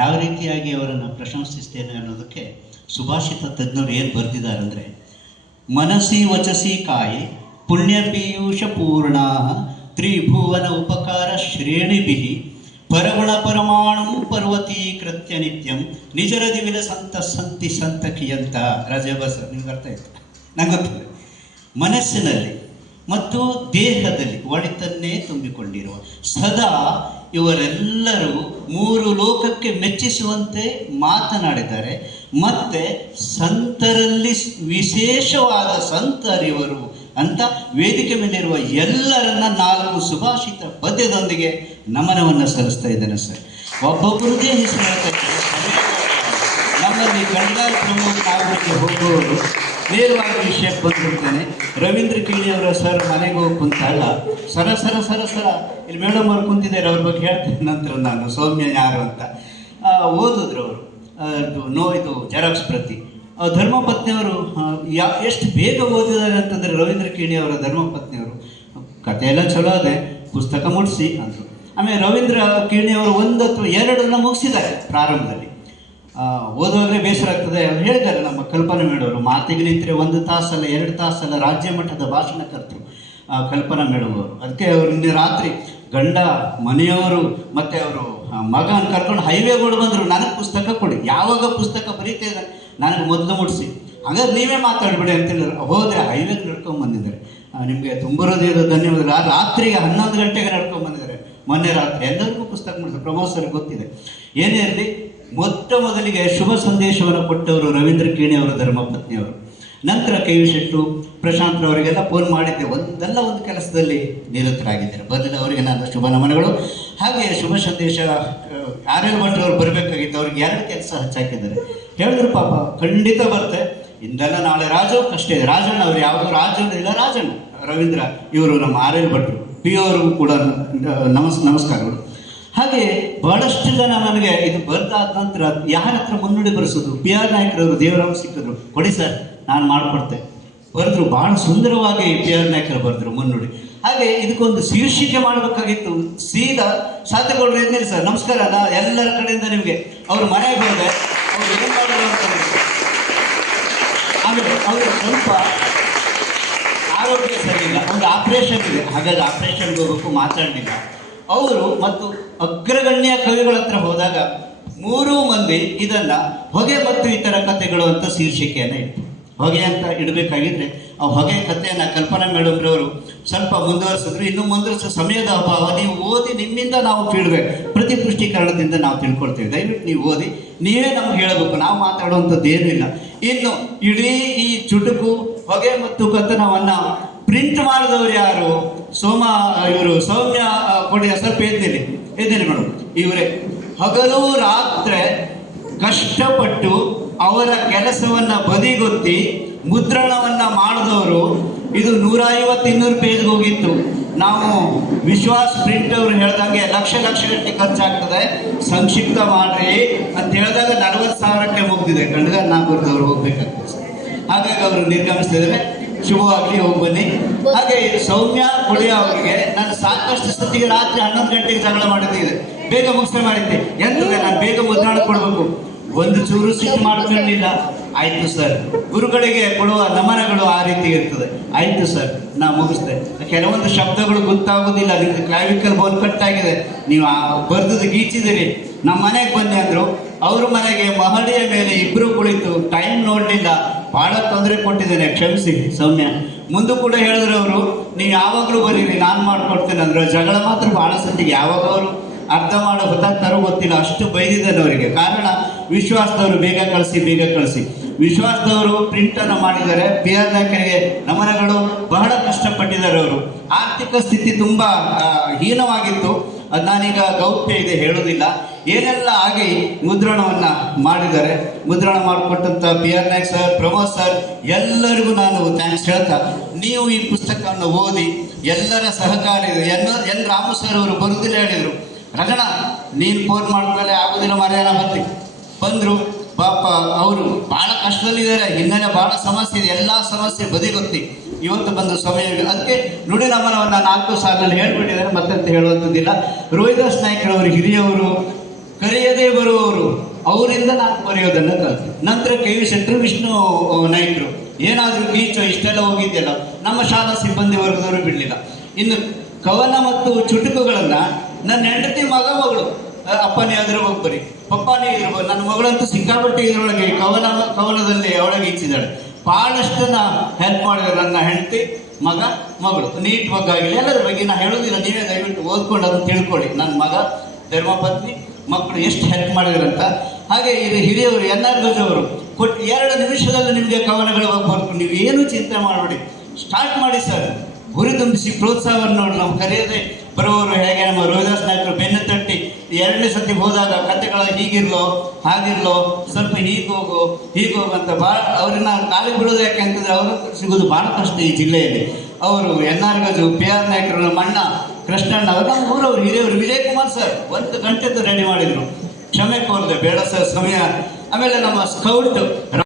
ಯಾವ ರೀತಿಯಾಗಿ ಅವರನ್ನು ಪ್ರಶಂಸಿಸ್ತೇನೆ ಅನ್ನೋದಕ್ಕೆ ಸುಭಾಷಿತ ತಜ್ಞರು ಏನು ಬರೆದಿದ್ದಾರೆ ಅಂದರೆ, ಮನಸಿ ವಚಸಿ ಕಾಯಿ ಪುಣ್ಯ ಪೀಯೂಷ ಪೂರ್ಣ ತ್ರಿಭುವನ ಉಪಕಾರ ಶ್ರೇಣಿಭಿ ಪರಗುಣ ಪರಮಾಣು ಪರ್ವತೀಕೃತ್ಯ ನಿತ್ಯಂ ನಿಜರದಿ ವಿಲಸಂತ ಸಂತಿ ಸಂತಕಿ ಅಂತ ರಜಬಸ. ನಿಮ್ಗೆ ಅರ್ಥ ಆಯ್ತು? ನಂಗೆ ಗೊತ್ತಿದೆ. ಮನಸ್ಸಿನಲ್ಲಿ ಮತ್ತು ದೇಹದಲ್ಲಿ ಒಳಿತನ್ನೇ ತುಂಬಿಕೊಂಡಿರುವ ಸದಾ ಇವರೆಲ್ಲರೂ ಮೂರು ಲೋಕಕ್ಕೆ ಮೆಚ್ಚಿಸುವಂತೆ ಮಾತನಾಡಿದ್ದಾರೆ. ಮತ್ತು ಸಂತರಲ್ಲಿ ವಿಶೇಷವಾದ ಸಂತರಿವರು ಅಂತ ವೇದಿಕೆ ಮೇಲಿರುವ ಎಲ್ಲರನ್ನ 4 ಸುಭಾಷಿತ ಪದ್ಯದೊಂದಿಗೆ ನಮನವನ್ನು ಸಲ್ಲಿಸ್ತಾ ಇದ್ದೇನೆ ಸರ್. ಒಬ್ಬೊಬ್ಬರದೇ ಹೆಸರು ಹೇಳ್ತಾರೆ. ನಮ್ಮಲ್ಲಿ ಗಂಗಾಲ್ ಪ್ರಮುಖ ನಾಯಕರಿಗೆ ಹೋಗುವವರು ನೇರವಾಗಿ ವಿಷಯಕ್ಕೆ ಬಂದ್ಬಿಡ್ತೇನೆ. ರವೀಂದ್ರ ಕಿಳಿಯವರ ಸರ್ ಮನೆಗೆ ಹೋಗಿ ಕುಂತಾಗ ಸರ ಇಲ್ಲಿ ಮೇಡಮ್ ಅವ್ರು ಕುಂತಿದ್ದಾರೆ, ಅವ್ರ ಬಗ್ಗೆ ಹೇಳ್ತೇನೆ ನಂತರ. ನಾನು ಸೌಮ್ಯ ಯಾರು ಅಂತ ಓದಿದ್ರು ಅವರು ಇದು ಜೆರಾಕ್ಸ್ ಪ್ರತಿ. ಧರ್ಮಪತ್ನಿಯವರು ಎಷ್ಟು ಬೇಗ ಓದಿದ್ದಾರೆ ಅಂತಂದರೆ, ರವೀಂದ್ರ ಕಿಣಿಯವರ ಧರ್ಮಪತ್ನಿಯವರು ಕಥೆ ಎಲ್ಲ ಚಲೋ ಅದೇ, ಪುಸ್ತಕ ಮುಟ್ಟಿಸಿ ಅಂದರು. ಆಮೇಲೆ ರವೀಂದ್ರ ಕಿಣಿಯವರು 1 ಅಥವಾ 2 ಮುಗಿಸಿದ್ದಾರೆ ಪ್ರಾರಂಭದಲ್ಲಿ. ಓದುವಾಗಲೇ ಬೇಸರ ಆಗ್ತದೆ. ಹೇಳಿದ್ದಾರೆ ನಮ್ಮ ಕಲ್ಪನಾ ಮೇಡವರು, ಮಾತಿಗೆ ನಿಂತರೆ 1 ತಾಸಲ್ಲ 2 ತಾಸಲ್ಲ ರಾಜ್ಯ ಮಟ್ಟದ ಭಾಷಣಕರ್ತರು ಕಲ್ಪನಾ ಮೇಡಮ್ ಅವರು. ಅದಕ್ಕೆ ಅವರು ನಿನ್ನೆ ರಾತ್ರಿ ಗಂಡ ಮನೆಯವರು ಮತ್ತು ಅವರು ಮಗನ ಕರ್ಕೊಂಡು ಹೈವೇಗಳು ಬಂದರು, ನನಗೆ ಪುಸ್ತಕ ಕೊಡಿ, ಯಾವಾಗ ಪುಸ್ತಕ ಬರೀತಾ ಇದ್ದಾರೆ ನನಗೆ ಮೊದಲು ಮುಟ್ಟಿಸಿ, ಹಾಗಾದ್ರೆ ನೀವೇ ಮಾತಾಡ್ಬೇಡಿ ಅಂತೇಳಿದ್ರು. ಹೋದರೆ ಹೈವೇಗೆ ನಡ್ಕೊಂಡು ಬಂದಿದ್ದಾರೆ. ನಿಮಗೆ ತುಂಬ ಹೃದಯದ ಧನ್ಯವಾದಗಳು. ರಾತ್ರಿಗೆ 11 ಗಂಟೆಗೆ ನಡ್ಕೊಂಡು ಬಂದಿದ್ದಾರೆ ಮೊನ್ನೆ ರಾತ್ರಿ. ಎಲ್ಲರಿಗೂ ಪುಸ್ತಕ ಮಾಡಿದ್ರು. ಪ್ರಮೋದ್ ಸರ್ ಗೊತ್ತಿದೆ. ಏನೇ ಇರಲಿ, ಮೊದಲಿಗೆ ಶುಭ ಸಂದೇಶವನ್ನು ಕೊಟ್ಟವರು ರವೀಂದ್ರ ಕಿಣಿ ಅವರ ಧರ್ಮಪತ್ನಿಯವರು. ನಂತರ ಕೆ.ವಿ. ಶೆಟ್ಟು, ಪ್ರಶಾಂತ್ ಅವರಿಗೆಲ್ಲ ಫೋನ್ ಮಾಡಿದ್ದೆ. ಒಂದು ಕೆಲಸದಲ್ಲಿ ನಿರತರಾಗಿದ್ದಾರೆ. ಬದಲು ಅವರಿಗೆ ನಾನು ಶುಭ ನಮನಗಳು. ಹಾಗೆ ಶುಭ ಸಂದೇಶ ಆರ್.ಎಲ್. ಭಟ್ ಅವರು ಬರಬೇಕಾಗಿತ್ತು, ಅವ್ರಿಗೆ 2 ಕೆಲಸ ಹಚ್ಚಾಕಿದ್ದಾರೆ. ಹೇಳಿದ್ರು ಪಾಪ ಖಂಡಿತ ಬರ್ತೆ, ಇಂದೆಲ್ಲ ನಾಳೆ ರಾಜು ಅಷ್ಟೇ. ರಾಜಣ್ಣ ಅವರು ಯಾವುದೋ ರಾಜಣ್ಣ ಇಲ್ಲ, ರಾಜಣ್ಣ ರವೀಂದ್ರ ಇವರು ನಮ್ಮ ಆರ್.ಎಲ್. ಭಟ್ರು ಪಿ ಅವ್ರಿಗೂ ಕೂಡ ನಮಸ್ಕಾರಗಳು. ಹಾಗೆ ಬಹಳಷ್ಟು ಜನ ನನಗೆ ಇದು ಬರ್ದಾದ ನಂತರ ಯಾರ ಹತ್ರ ಮುನ್ನುಡಿ ಬರೆಸೋದು, ಪಿ ಆರ್ ನಾಯಕರವರು ದೇವರಾಮ ಸಿಕ್ಕಿದ್ರು, ಕೊಡಿ ಸರ್ ನಾನು ಮಾಡಿಕೊಡ್ತೆ ಬರೆದ್ರು. ಭಾಳ ಸುಂದರವಾಗಿ ಪಿ ಆರ್ ನಾಯಕರು ಬರೆದ್ರು ಮುನ್ನುಡಿ. ಹಾಗೆ ಇದಕ್ಕೊಂದು ಶೀರ್ಷಿಕೆ ಮಾಡಬೇಕಾಗಿತ್ತು. ಸೀದಾ ಸಾಧ್ಯಗೌಡರು ಎದ್ದಿರಿ ಸರ್, ನಮಸ್ಕಾರ, ಎಲ್ಲರ ಕಡೆಯಿಂದ ನಿಮಗೆ. ಅವ್ರ ಮನೆಗೆ ಬಂದೆ, ಅವ್ರು ಏನು ಮಾಡಿದ್ರು ಅಂತ. ಆಮೇಲೆ ಅವರು ಸ್ವಲ್ಪ ಆರೋಗ್ಯ ಸರಿಯಿಲ್ಲ, ಒಂದು ಆಪ್ರೇಷನ್ ಇದೆ, ಹಾಗಾಗಿ ಆಪ್ರೇಷನ್ಗೆ ಹೋಗಬೇಕು, ಮಾತಾಡಲಿಲ್ಲ ಅವರು. ಮತ್ತು ಅಗ್ರಗಣ್ಯ ಕವಿಗಳ ಹತ್ರ ಹೋದಾಗ 3 ಮಂದಿ ಇದನ್ನು ಹೊಗೆ ಮತ್ತು ಇತರ ಕಥೆಗಳು ಅಂತ ಶೀರ್ಷಿಕೆಯನ್ನು ಇಟ್ಟು, ಹೊಗೆ ಅಂತ ಇಡಬೇಕಾಗಿದ್ರೆ ಆ ಹೊಗೆ ಕಥೆಯನ್ನು ಕಲ್ಪನಾ ಮೇಡಮ್ರವರು ಸ್ವಲ್ಪ ಮುಂದುವರಿಸಿದ್ರು. ಇನ್ನೂ ಮುಂದುವರಿಸೋ ಸಮಯದ ಅಭಾವ. ನೀವು ಓದಿ, ನಿಮ್ಮಿಂದ ನಾವು ಫೀಡ್ಬ್ಯಾಕ್, ಪ್ರತಿ ಪುಷ್ಟೀಕರಣದಿಂದ ನಾವು ತಿಳ್ಕೊಳ್ತೇವೆ. ದಯವಿಟ್ಟು ನೀವು ಓದಿ, ನೀವೇ ನಮ್ಗೆ ಹೇಳಬೇಕು, ನಾವು ಮಾತಾಡುವಂಥದ್ದು ಏನೂ ಇಲ್ಲ. ಇನ್ನು ಇಡೀ ಈ ಚುಟುಕು ಹೊಗೆ ಮತ್ತು ಕಥನವನ್ನು ಪ್ರಿಂಟ್ ಮಾಡಿದವರು ಯಾರು? ಇವರು ಸೌಮ್ಯ ಕೊಡಿ, ಸ್ವಲ್ಪ ಎದ್ದೇನೆ ಮೇಡಮ್, ಇವರೇ. ಹಗಲು ರಾತ್ರಿ ಕಷ್ಟಪಟ್ಟು ಅವರ ಕೆಲಸವನ್ನು ಬದಿಗೊತ್ತಿ ಮುದ್ರಣವನ್ನು ಮಾಡಿದವರು. ಇದು 150-200 ಪೇಜ್ಗೆ ಹೋಗಿತ್ತು. ನಾವು ವಿಶ್ವಾಸ್ ಪ್ರಿಂಟ್ ಅವರು ಹೇಳ್ದಂಗೆ ಲಕ್ಷ ಗಟ್ಟಲೆ ಖರ್ಚಾಗ್ತದೆ, ಸಂಕ್ಷಿಪ್ತ ಮಾಡ್ರಿ ಅಂತ ಹೇಳಿದಾಗ 40,000ಕ್ಕೆ ಮುಗ್ದಿದೆ. ಗಂಡಗ 4 ಅವ್ರು ಹೋಗ್ಬೇಕಾಗ್ತದೆ. ಹಾಗಾಗಿ ಅವರು ನಿರ್ಗಮಿಸ್ತಿದ್ದಾರೆ. ಶುಭವಾಗಲಿ, ಹೋಗಿ ಬನ್ನಿ. ಹಾಗೆ ಸೌಮ್ಯ ಕೊಡಿಯ ಅವರಿಗೆ ನಾನು ಸಾಕಷ್ಟು ಸತಿಗೆ ರಾತ್ರಿ 11 ಗಂಟೆಗೆ ಜಗಳ ಮಾಡಿದ್ದೆ, ಬೇಗ ಮುಗಿಸೇ ಮಾಡಿದ್ದೆ. ಎಂತದೆ ನಾನು ಬೇಗ ಮುದ್ರಣ ಕೊಡಬೇಕು, ಒಂದು ಚೂರು ಸಿಟ್ಟು ಮಾಡ್ಕೊಳ್ಳಿಲ್ಲ. ಆಯಿತು ಸರ್, ಗುರುಗಳಿಗೆ ಕೊಡುವ ನಮನಗಳು ಆ ರೀತಿ ಇರ್ತದೆ. ಆಯಿತು ಸರ್, ನಾ ಮುಗಿಸ್ದೆ. ಕೆಲವೊಂದು ಶಬ್ದಗಳು ಗೊತ್ತಾಗೋದಿಲ್ಲ, ನಿಮ್ಗೆ ಕ್ಲಾವಿಕಲ್ ಬೋನ್ ಕಟ್ಟಾಗಿದೆ, ನೀವು ಬರ್ದದ್ದು ಗೀಚಿದಿರಿ, ನಮ್ಮ ಮನೆಗೆ ಬನ್ನಿ ಅಂದರು. ಅವ್ರ ಮನೆಗೆ ಮಹಡಿಯ ಮೇಲೆ 2 ಕುಳಿತು ಟೈಮ್ ನೋಡಲಿಲ್ಲ, ಭಾಳ ತೊಂದರೆ ಕೊಟ್ಟಿದ್ದೇನೆ, ಕ್ಷಮಿಸಿ ಸೌಮ್ಯ. ಮುಂದೆ ಕೂಡ ಹೇಳಿದ್ರು ಅವರು, ನೀವು ಯಾವಾಗಲೂ ಬರೀರಿ, ನಾನು ಮಾಡಿಕೊಡ್ತೇನೆ ಅಂದರು. ಜಗಳ ಮಾತ್ರ ಭಾಳ ಸತಿಗೆ ಯಾವಾಗ ಅವರು ಅರ್ಥ ಮಾಡೋ ಗೊತ್ತಾಗ್ತಾರೋ ಗೊತ್ತಿಲ್ಲ, ಅಷ್ಟು ಬೈದಿದ್ದಾನೆ ಅವರಿಗೆ. ಕಾರಣ ವಿಶ್ವಾಸದವರು ಬೇಗ ಕಳಿಸಿ. ವಿಶ್ವಾಸದವರು ಪ್ರಿಂಟನ್ನು ಮಾಡಿದ್ದಾರೆ. ಪಿ ಆರ್ ನಾಯಕರಿಗೆ ನಮನಗಳು. ಬಹಳ ಕಷ್ಟಪಟ್ಟಿದ್ದಾರೆ ಅವರು. ಆರ್ಥಿಕ ಸ್ಥಿತಿ ತುಂಬ ಹೀನವಾಗಿತ್ತು. ಅದು ನಾನೀಗ ಗೌಪ್ಯ ಇದೆ, ಹೇಳೋದಿಲ್ಲ. ಏನೆಲ್ಲ ಆಗಿ ಮುದ್ರಣವನ್ನು ಮಾಡಿದ್ದಾರೆ. ಮುದ್ರಣ ಮಾಡಿಕೊಟ್ಟಂಥ P R Nayak sir, Pramod sir, ಎಲ್ಲರಿಗೂ ನಾನು ಥ್ಯಾಂಕ್ಸ್ ಹೇಳ್ತಾ, ನೀವು ಈ ಪುಸ್ತಕವನ್ನು ಓದಿ, ಎಲ್ಲರ ಸಹಕಾರ ಇದೆ. ಎನ್ ರಾಮು ಸರ್ ಅವರು ಬರುವುದಿಲ್ಲ ಹೇಳಿದರು, ರಗಣ ನೀನು ಫೋನ್ ಮಾಡಿದ್ಮೇಲೆ ಆಗೋದಿಲ್ಲ ಮರ್ಯಾದ ಬಂದರು. ಪಾಪ ಅವರು ಭಾಳ ಕಷ್ಟದಲ್ಲಿದ್ದಾರೆ, ಹಿನ್ನೆಲೆ ಭಾಳ ಸಮಸ್ಯೆ ಇದೆ, ಎಲ್ಲ ಸಮಸ್ಯೆ ಬದಿಗೊತ್ತಿ ಇವತ್ತು ಬಂದ ಸಮಯ. ಅದಕ್ಕೆ ನುಡಿ ನಮನವನ್ನು 4 ಸಾಲಿನಲ್ಲಿ ಹೇಳ್ಬಿಟ್ಟಿದ್ದಾರೆ, ಮತ್ತಂತ ಹೇಳುವಂಥದ್ದಿಲ್ಲ. ರೋಹಿದಾಸ್ ನಾಯ್ಕರವರು ಹಿರಿಯವರು, ಕರೆಯದೇ ಬರುವವರು, ಅವರಿಂದ ನಾನು ಬರೆಯೋದನ್ನು ಕಲಿತೆ. ನಂತರ ಕೆ ವಿ ಶೆಟ್ಟರು, ವಿಷ್ಣು ನಾಯ್ಕರು, ಏನಾದರೂ ಗೀಚೋ ಇಷ್ಟೆಲ್ಲ ಹೋಗಿದೆಯಲ್ಲ, ನಮ್ಮ ಶಾಲಾ ಸಿಬ್ಬಂದಿ ವರ್ಗದವರು ಬಿಡಲಿಲ್ಲ. ಇನ್ನು ಕವನ ಮತ್ತು ಚುಟುಕುಗಳನ್ನು ನನ್ನ ಹೆಂಡತಿ ಮಗಳು ಅಪ್ಪನೇ ಆದರೂ ಒಬ್ಬರಿ, ಪಪ್ಪನೇ ಇರ್ಬೋದು, ನನ್ನ ಮಗಳಂತೂ ಸಿಕ್ಕಾಪಟ್ಟೆ ಇದರೊಳಗೆ ಕವನದಲ್ಲಿ ಅವಳಗೆ ಇಚ್ಚಿದ್ದಾಳೆ. ಭಾಳಷ್ಟು ಹೆಲ್ಪ್ ಮಾಡಿದ್ರು ನನ್ನ ಹೆಂಡತಿ, ಮಗಳು ನೀಟ್ ಬಗ್ಗೆ ಆಗಿಲ್ಲ, ಎಲ್ಲರ ಬಗ್ಗೆ ನಾನು ಹೇಳೋದಿಲ್ಲ, ನೀವೇ ದಯವಿಟ್ಟು ಓದ್ಕೊಂಡು ಅದನ್ನು ತಿಳ್ಕೊಳ್ಳಿ. ನನ್ನ ಮಗ, ಧರ್ಮಪತ್ನಿ, ಮಕ್ಕಳು ಎಷ್ಟು ಹೆಲ್ಪ್ ಮಾಡಿದ್ರಂತ. ಹಾಗೆ ಇದು ಹಿರಿಯವರು ಎನ್ ಆರ್ ಗಜ್ ಅವರು ಕೊಟ್ಟು 2 ನಿಮಿಷದಲ್ಲಿ ನಿಮಗೆ ಕವನಗಳು ಬರ್ಕೊಂಡು, ನೀವು ಏನೂ ಚಿಂತೆ ಮಾಡಬೇಡಿ, ಸ್ಟಾರ್ಟ್ ಮಾಡಿ ಸರ್, ಗುರಿ ತುಂಬಿಸಿ ಪ್ರೋತ್ಸಾಹವನ್ನು ನೋಡಿ. ನಾವು ಕರೆಯೋದೇ ಬರುವವರು ಹೇಗೆ ನಮ್ಮ ರೋಹಿದಾಸ್ ನಾಯಕರು ಬೆನ್ನು ತಟ್ಟಿ 2ನೇ ಸತಿ ಹೋದಾಗ ಕಥೆಗಳ ಹೀಗಿರ್ಲೋ ಹಾಗಿರ್ಲೋ, ಸ್ವಲ್ಪ ಹೀಗೋಗು ಅಂತ ಭಾಳ ಅವ್ರನ್ನ ಕಾಲಿಗೆ ಬಿಡೋದು. ಯಾಕೆಂತಂದರೆ ಅವರು ಸಿಗೋದು ಭಾಳ ಕಷ್ಟ ಈ ಜಿಲ್ಲೆಯಲ್ಲಿ. ಅವರು ಎನ್ ಆರ್ ಗಜು, ಪಿ ಆರ್ ನಾಯಕರು, ನಮ್ಮ ಅಣ್ಣ ಕೃಷ್ಣಣ್ಣ ಅವರು, ನಮ್ಮ ಊರವರು ಹಿರಿಯವರು, ವಿಜಯ್ ಕುಮಾರ್ ಸರ್ 1 ಗಂಟೆದ್ದು ರೆಡಿ ಮಾಡಿದರು. ಕ್ಷಮೆ ಕೋರಿದೆ, ಬೇಡ ಸರ್ ಸಮಯ. ಆಮೇಲೆ ನಮ್ಮ ಸ್ಕೌಟ್